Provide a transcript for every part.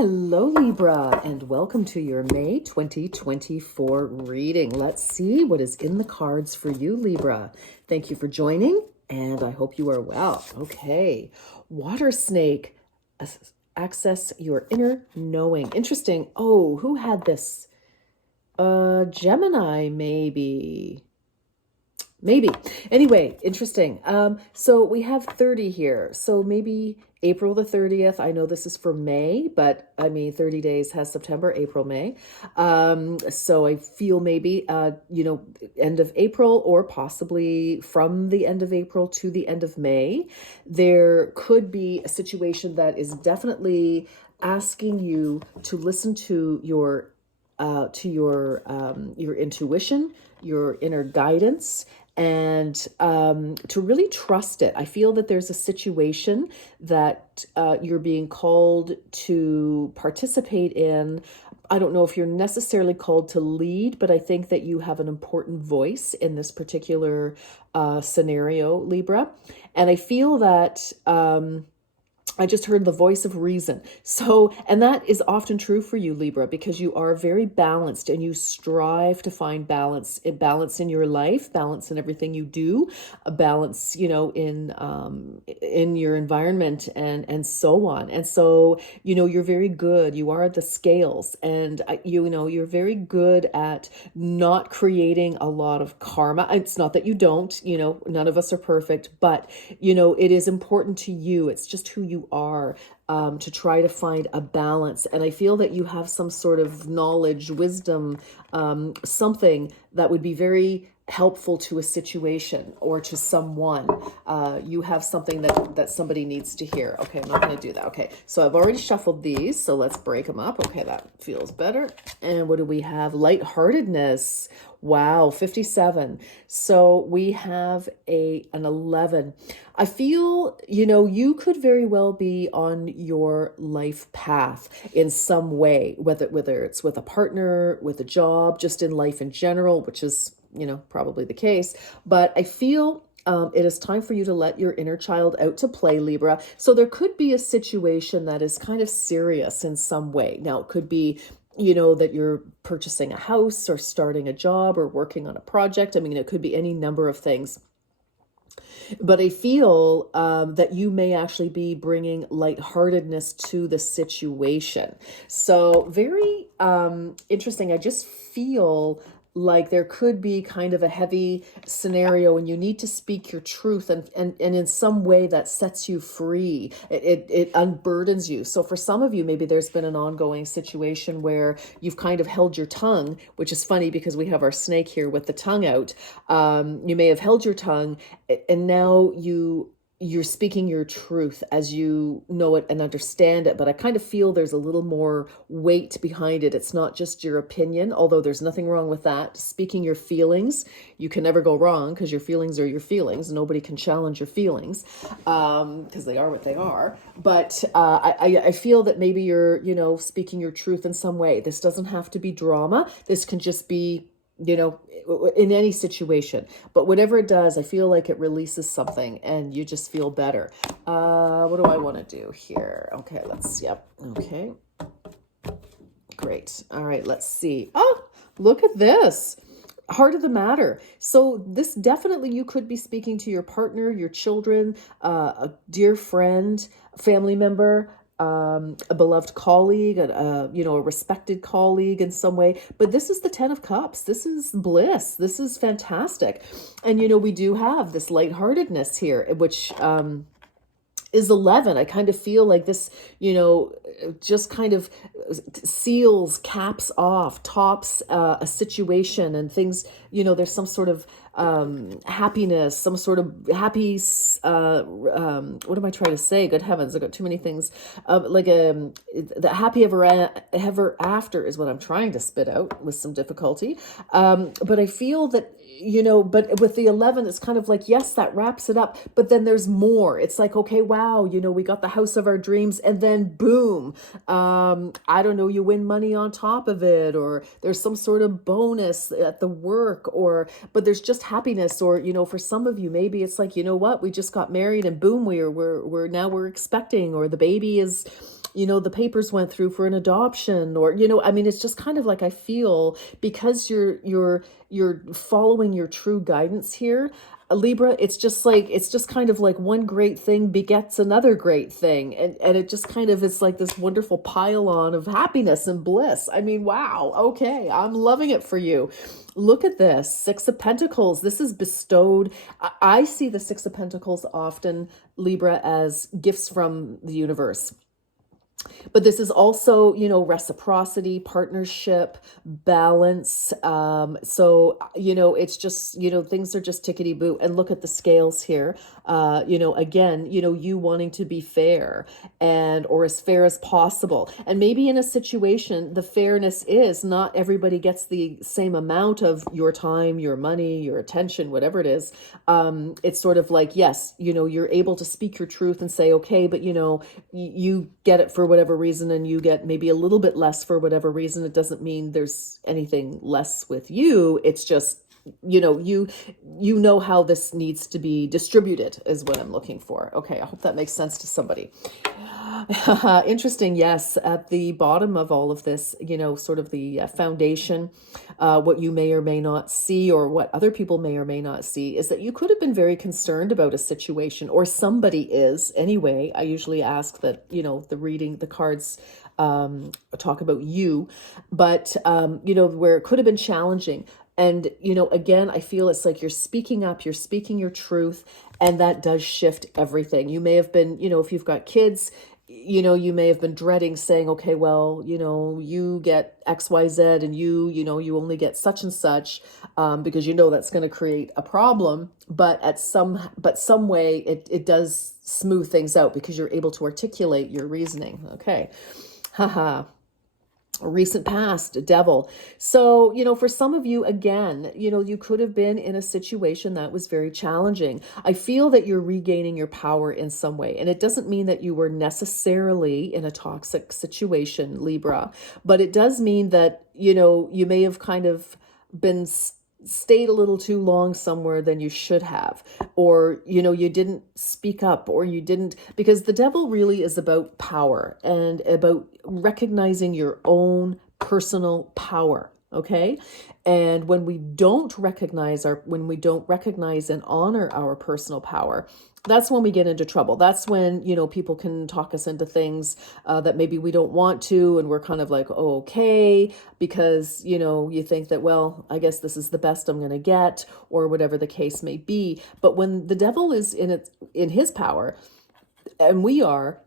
Hello, Libra, and welcome to your May 2024 reading. Let's see what is in the cards for you, Libra. Thank you for joining, and I hope you are well. Okay, water snake, access your inner knowing. Interesting. Oh, who had this? Gemini, maybe. Maybe. Anyway, interesting. So we have 30 here. So maybe April the 30th. I know this is for May, but I mean, 30 days has September, April, May. So I feel maybe, end of April or possibly from the end of April to the end of May, there could be a situation that is definitely asking you to listen to your intuition, your inner guidance, and to really trust it. I feel that there's a situation that you're being called to participate in. I don't know if you're necessarily called to lead, but I think that you have an important voice in this particular scenario, Libra. And I feel that I just heard the voice of reason. So, and that is often true for you, Libra, because you are very balanced and you strive to find balance in your life, balance in everything you do, a balance, in your environment and so on. And so, you're very good. You are the scales, and you're very good at not creating a lot of karma. It's not that you don't, none of us are perfect, but it is important to you. It's just who you are, to try to find a balance. And I feel that you have some sort of knowledge, wisdom, something that would be very helpful to a situation or to someone. You have something that somebody needs to hear. Okay, I'm not going to do that. Okay, so I've already shuffled these, so let's break them up. Okay, that feels better. And what do we have? Lightheartedness. Wow, 57. So we have an 11. I feel, you could very well be on your life path in some way, whether it's with a partner, with a job, just in life in general, which is, probably the case. But I feel it is time for you to let your inner child out to play, Libra. So there could be a situation that is kind of serious in some way. Now, it could be that you're purchasing a house or starting a job or working on a project. I mean, it could be any number of things. But I feel that you may actually be bringing lightheartedness to the situation. So very interesting. I just feel like there could be kind of a heavy scenario and you need to speak your truth, and in some way that sets you free. It unburdens you. So for some of you, maybe there's been an ongoing situation where you've kind of held your tongue, which is funny because we have our snake here with the tongue out. You may have held your tongue, and now you're speaking your truth as you know it and understand it. But I kind of feel there's a little more weight behind it. It's not just your opinion, although there's nothing wrong with that. Speaking your feelings, you can never go wrong because your feelings are your feelings. Nobody can challenge your feelings because they are what they are. But I feel that maybe you're, speaking your truth in some way. This doesn't have to be drama. This can just be, in any situation, but whatever it does, I feel like it releases something and you just feel better. What do I want to do here? Okay, okay. Great. All right, let's see. Oh, look at this. Heart of the matter. So this definitely, you could be speaking to your partner, your children, a dear friend, family member, a beloved colleague, a respected colleague in some way. But this is the 10 of Cups. This is bliss. This is fantastic. And, we do have this lightheartedness here, which is 11. I kind of feel like this, just kind of seals, caps off, tops a situation and things, there's some sort of happiness, some sort of happy, what am I trying to say? Good heavens, I've got too many things. The happy ever after is what I'm trying to spit out with some difficulty. But I feel that, but with the 11, it's kind of like, yes, that wraps it up, but then there's more. It's like, okay, wow, we got the house of our dreams, and then boom, I don't know, you win money on top of it, or there's some sort of bonus at the work, but there's just happiness, or, for some of you, maybe it's like, what, we just got married and boom, we're expecting, or the baby is, the papers went through for an adoption, or, I mean, it's just kind of like, I feel, because you're following your true guidance here, Libra, it's just kind of like one great thing begets another great thing. And it just kind of is like this wonderful pile on of happiness and bliss. I mean, wow. Okay. I'm loving it for you. Look at this. Six of Pentacles. This is bestowed. I see the Six of Pentacles often, Libra, as gifts from the universe. But this is also, reciprocity, partnership, balance. It's just, things are just tickety boo. And look at the scales here. Again, you wanting to be fair or as fair as possible. And maybe in a situation, the fairness is not everybody gets the same amount of your time, your money, your attention, whatever it is. It's sort of like, yes, you're able to speak your truth and say, okay, but you get it for whatever reason, and you get maybe a little bit less for whatever reason. It doesn't mean there's anything less with you. It's just, you know how this needs to be distributed is what I'm looking for. Okay, I hope that makes sense to somebody. Interesting. Yes, at the bottom of all of this, sort of the foundation, what you may or may not see, or what other people may or may not see, is that you could have been very concerned about a situation, or somebody is. Anyway, I usually ask that, the cards talk about you, but, where it could have been challenging. And, again, I feel it's like you're speaking up, you're speaking your truth, and that does shift everything. You may have been, if you've got kids, you may have been dreading saying, okay, well, you get X, Y, Z, and you only get such and such, because that's going to create a problem. But some way it does smooth things out because you're able to articulate your reasoning. Okay. Haha. Recent past, devil. So, for some of you, again, you could have been in a situation that was very challenging. I feel that you're regaining your power in some way. And it doesn't mean that you were necessarily in a toxic situation, Libra, but it does mean that, you may have kind of been stayed a little too long somewhere than you should have, or you didn't speak up, or you didn't, because the devil really is about power and about recognizing your own personal power. Okay. And when we don't recognize and honor our personal power, that's when we get into trouble. That's when, people can talk us into things that maybe we don't want to. And we're kind of like, oh, okay, because, you think that, well, I guess this is the best I'm going to get, or whatever the case may be. But when the devil is in his power, and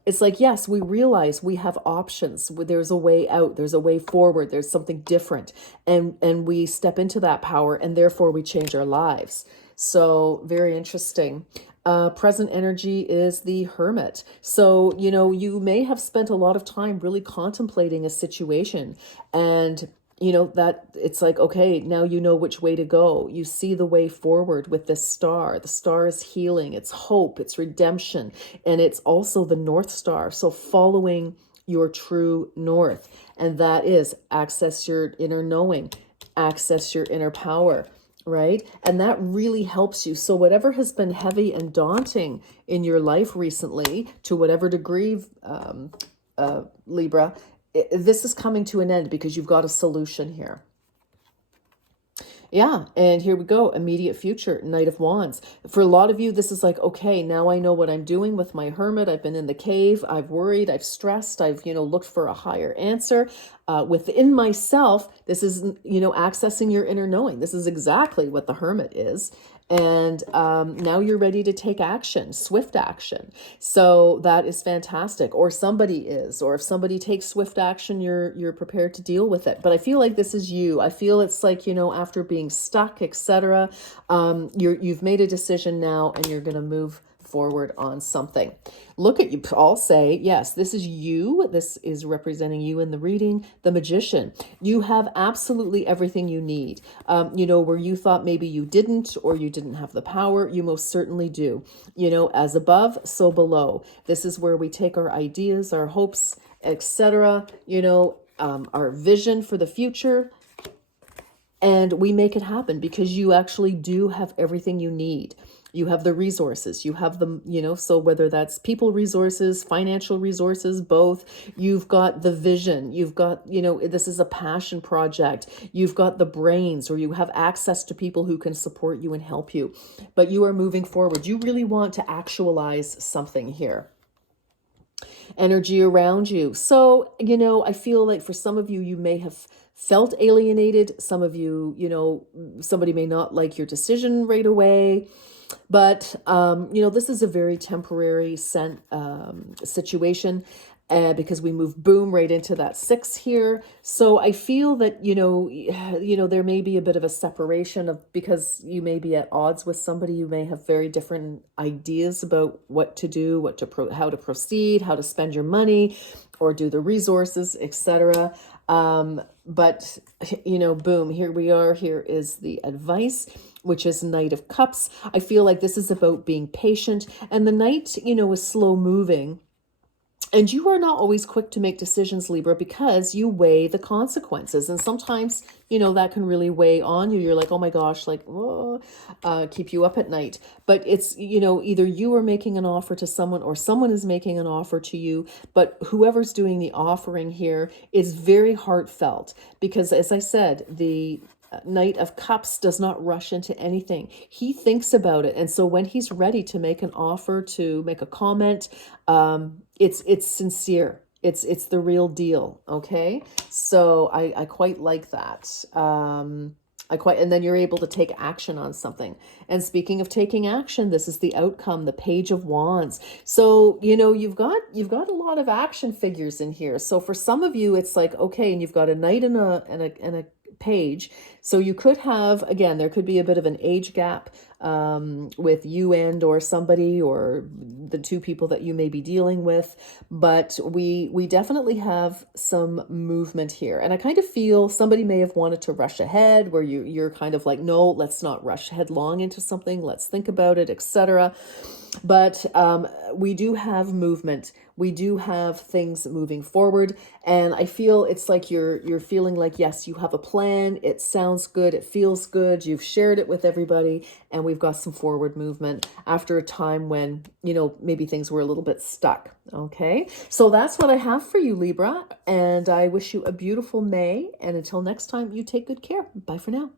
it's like, yes, we realize we have options. There's a way out. There's a way forward. There's something different. And we step into that power, and therefore we change our lives. So very interesting. Present energy is the Hermit. So, you may have spent a lot of time really contemplating a situation, and that it's like, okay, now you know which way to go. You see the way forward with this star. The star is healing, it's hope, it's redemption, and it's also the North Star. So following your true north, and that is access your inner knowing, access your inner power, right? And that really helps you. So whatever has been heavy and daunting in your life recently, to whatever degree, Libra, this is coming to an end because you've got a solution here. Yeah, and here we go. Immediate future, Knight of Wands. For a lot of you, this is like, okay, now I know what I'm doing with my hermit. I've been in the cave. I've worried. I've stressed. I've, looked for a higher answer. Within myself, this is, accessing your inner knowing. This is exactly what the hermit is. And now you're ready to take action, swift action. So that is fantastic. Or somebody is, or if somebody takes swift action, you're prepared to deal with it. But I feel like this is you. I feel it's like, after being stuck, etc., you've made a decision now, and you're going to move forward on something. Look at you all say, yes, this is you. This is representing you in the reading, the Magician. You have absolutely everything you need. Where you thought maybe you didn't, or you didn't have the power, you most certainly do. As above, so below. This is where we take our ideas, our hopes, etc., our vision for the future, and we make it happen, because you actually do have everything you need. You have the resources, you have the, so whether that's people resources, financial resources, both, you've got the vision, you've got, this is a passion project, you've got the brains, or you have access to people who can support you and help you, but you are moving forward. You really want to actualize something here. Energy around you. So, I feel like for some of you, you may have felt alienated. Some of you, somebody may not like your decision right away. But, this is a very temporary situation, because we move boom right into that 6 here. So I feel that, there may be a bit of a separation because you may be at odds with somebody. You may have very different ideas about what to do, how to proceed, how to spend your money or do the resources, etc. But, boom, here we are. Here is the advice, which is Knight of Cups. I feel like this is about being patient. And the Knight, is slow moving. And you are not always quick to make decisions, Libra, because you weigh the consequences. And sometimes, that can really weigh on you. You're like, oh my gosh, like, keep you up at night. But it's, either you are making an offer to someone or someone is making an offer to you. But whoever's doing the offering here is very heartfelt because, as I said, the Knight of Cups does not rush into anything. He thinks about it. And so when he's ready to make an offer, to make a comment, it's sincere. It's the real deal. Okay. So I quite like that. And then you're able to take action on something. And speaking of taking action, this is the outcome, the Page of Wands. So, you've got a lot of action figures in here. So for some of you, it's like, okay, and you've got a knight and a page. So you could have, again, there could be a bit of an age gap with you and or somebody or the two people that you may be dealing with. But we definitely have some movement here. And I kind of feel somebody may have wanted to rush ahead where you're kind of like, no, let's not rush headlong into something. Let's think about it, etc. But we do have movement. We do have things moving forward. And I feel it's like you're feeling like, yes, you have a plan. It sounds good. It feels good. You've shared it with everybody. And we've got some forward movement after a time when, maybe things were a little bit stuck. Okay. So that's what I have for you, Libra. And I wish you a beautiful May. And until next time, you take good care. Bye for now.